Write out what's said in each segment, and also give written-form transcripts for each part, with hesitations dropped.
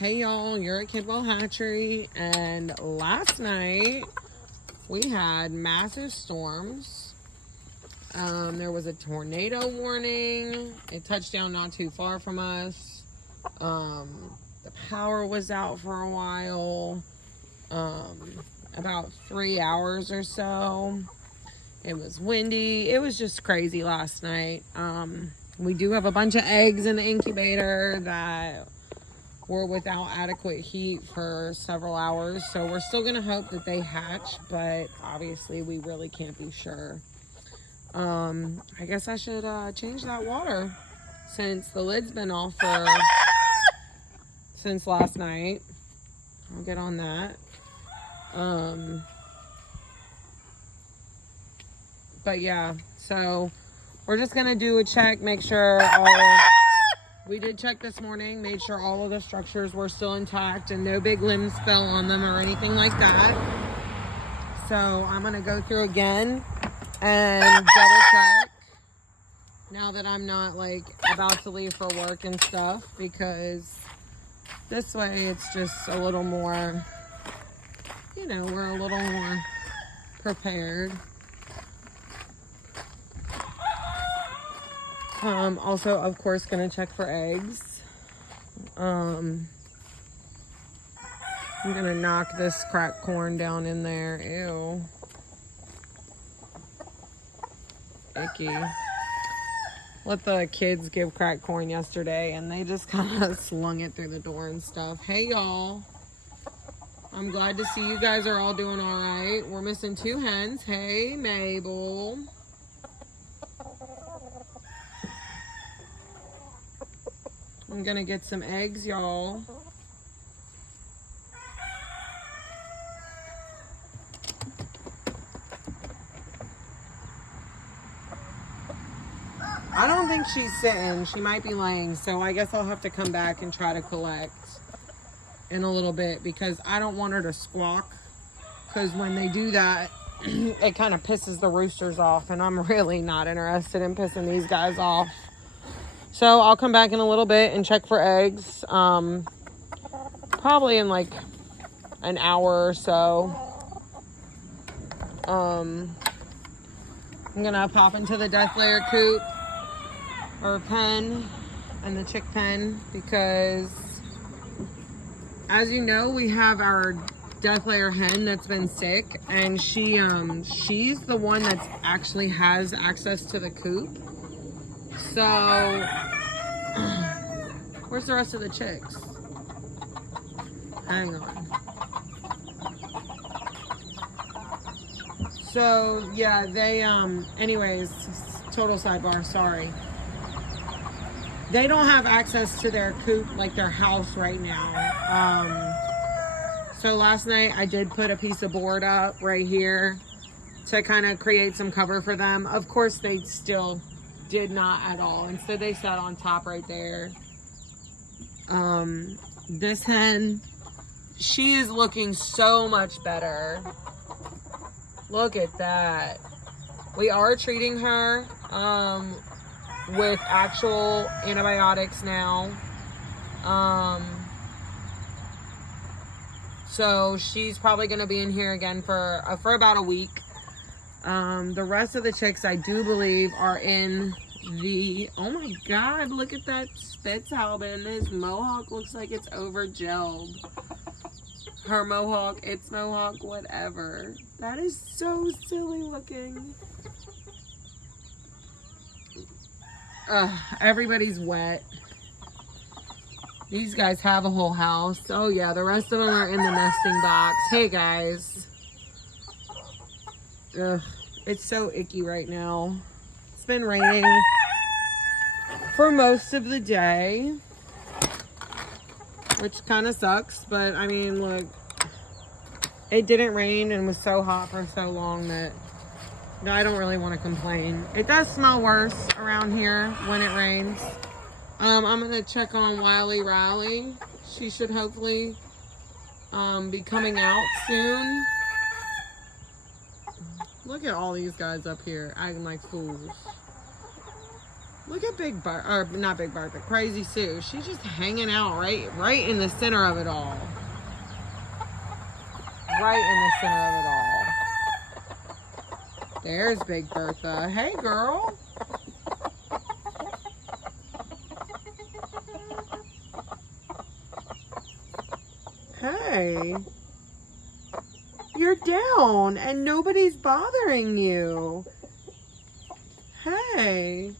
Hey y'all, you're at Kidwell Hatchery, and last night we had massive storms. There was a tornado warning. It touched down not too far from us. The power was out for a while, about 3 hours or so. It was windy. It was just crazy last night. We do have a bunch of eggs in the incubator that were without adequate heat for several hours, so we're still gonna hope that they hatch, but obviously we really can't be sure. I guess I should change that water since the lid's been off since last night. I'll get on that. But yeah, so we're just gonna do a check, make sure we did check this morning, made sure all of the structures were still intact and no big limbs fell on them or anything like that. So I'm gonna go through again and double check now that I'm not like about to leave for work and stuff, because this way it's just a little more, we're a little more prepared. Also, of course, gonna check for eggs. I'm gonna knock this cracked corn down in there. Ew. Icky. Let the kids give cracked corn yesterday, and they just kind of slung it through the door and stuff. Hey, y'all. I'm glad to see you guys are all doing all right. We're missing 2 hens. Hey, Mabel. I'm gonna get some eggs, y'all. I don't think she's sitting. She might be laying, so I guess I'll have to come back and try to collect in a little bit, because I don't want her to squawk, because when they do that, it kind of pisses the roosters off, and I'm really not interested in pissing these guys off. So I'll come back in a little bit and check for eggs, probably in like an hour or so. I'm gonna pop into the death layer coop or pen and the chick pen, because as you know, we have our death layer hen that's been sick, and she's the one that actually has access to the coop. So where's the rest of the chicks? Hang on. So yeah, they anyways, total sidebar, sorry. They don't have access to their coop, like their house right now. So last night I did put a piece of board up right here to kind of create some cover for them. Of course, they still did not at all. Instead, they sat on top right there. This hen, she is looking so much better. Look at that. We are treating her with actual antibiotics now. So she's probably going to be in here again for about a week. The rest of the chicks, I do believe, are in the... Oh my God, look at that Spitzhauben. His mohawk looks like it's over gelled. Her mohawk, its mohawk, whatever. That is so silly looking. Everybody's wet. These guys have a whole house. Oh yeah, the rest of them are in the nesting box. Hey guys. Ugh, it's so icky right now. It's been raining for most of the day, which kind of sucks, but I mean, look, it didn't rain and was so hot for so long that I don't really want to complain. It does smell worse around here when it rains. I'm gonna check on Wiley Riley. She should hopefully be coming out soon. Look at all these guys up here acting like fools. Look at Big Bird, or not Big Bird, but Crazy Sue. She's just hanging out right in the center of it all. Right in the center of it all. There's Big Bertha. Hey, girl. Hey. You're down and nobody's bothering you. Hey.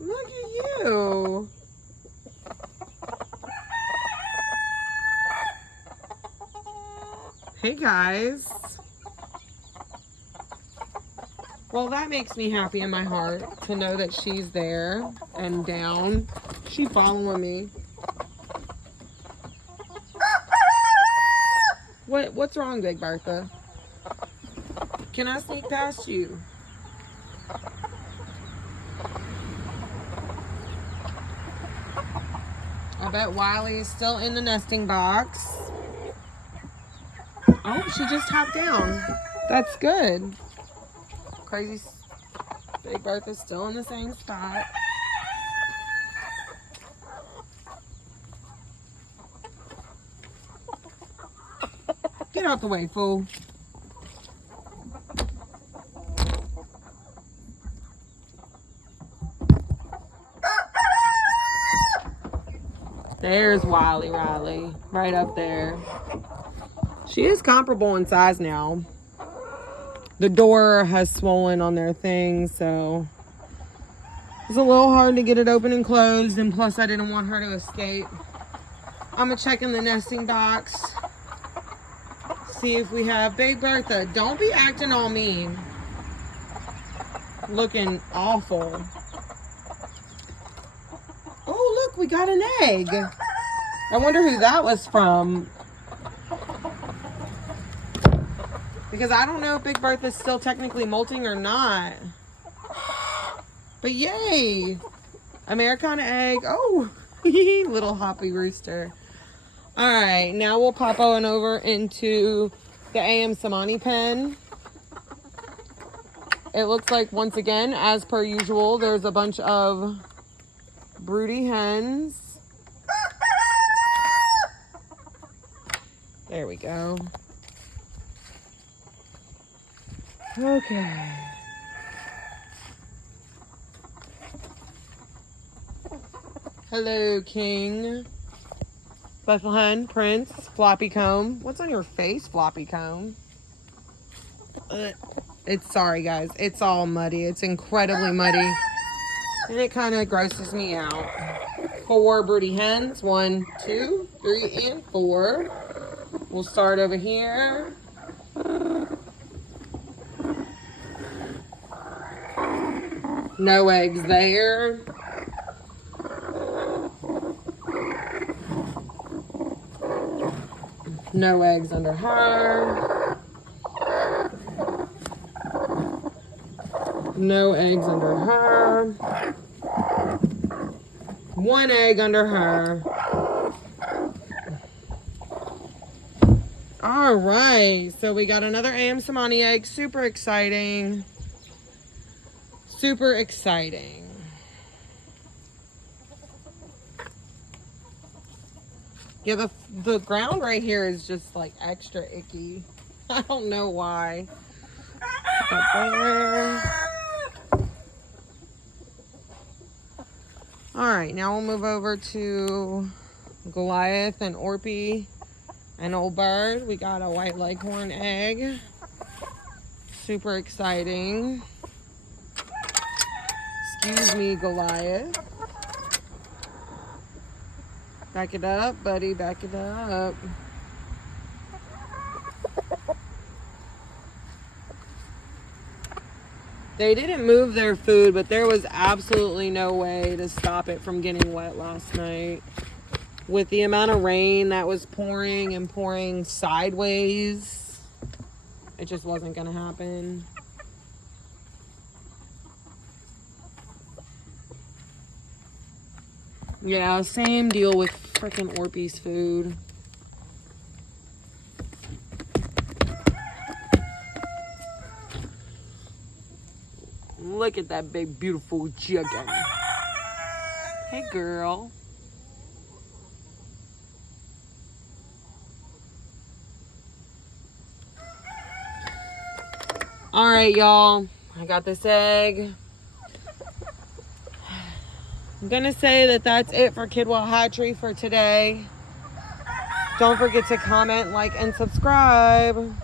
Look at you. Hey guys. Well, that makes me happy in my heart to know that she's there and down. She's following me. What's wrong, Big Bertha? Can I sneak past you? I bet Wiley's still in the nesting box. Oh, she just hopped down. That's good. Crazy Big Bertha's still in the same spot. Get out the way, fool. There's Wiley Riley, right up there. She is comparable in size now. The door has swollen on their thing, so it's a little hard to get it open and closed, and plus I didn't want her to escape. I'm gonna check in the nesting box, see if we have Big Bertha. Don't be acting all mean. Looking awful. Oh, look, we got an egg. I wonder who that was from. Because I don't know if Big Bertha's still technically molting or not. But yay! Americana egg. Oh, little hoppy rooster. Alright, now we'll pop on over into the AM Samani pen. It looks like, once again, as per usual, there's a bunch of broody hens. There we go. Okay. Hello, King. Bethlehem, Prince, Floppy Comb. What's on your face, Floppy Comb? It's sorry, guys. It's all muddy. It's incredibly muddy. And it kind of grosses me out. 4 broody hens. 1, 2, 3, and 4. We'll start over here. No eggs there. No eggs under her. No eggs under her. 1 egg under her. All right, so we got another AM Samani egg. Super exciting. Super exciting. Yeah, the ground right here is just like extra icky. I don't know why. Up there. All right, now we'll move over to Goliath and Orpy and Old Bird. We got a white leghorn egg. Super exciting. Excuse me, Goliath. Back it up, buddy. Back it up. They didn't move their food, but there was absolutely no way to stop it from getting wet last night. With the amount of rain that was pouring and pouring sideways, it just wasn't going to happen. Yeah, same deal with freaking Orpy's food. Look at that big, beautiful chicken. Hey, girl. All right, y'all. I got this egg. I'm going to say that that's it for Kidwell Hatchery for today. Don't forget to comment, like, and subscribe.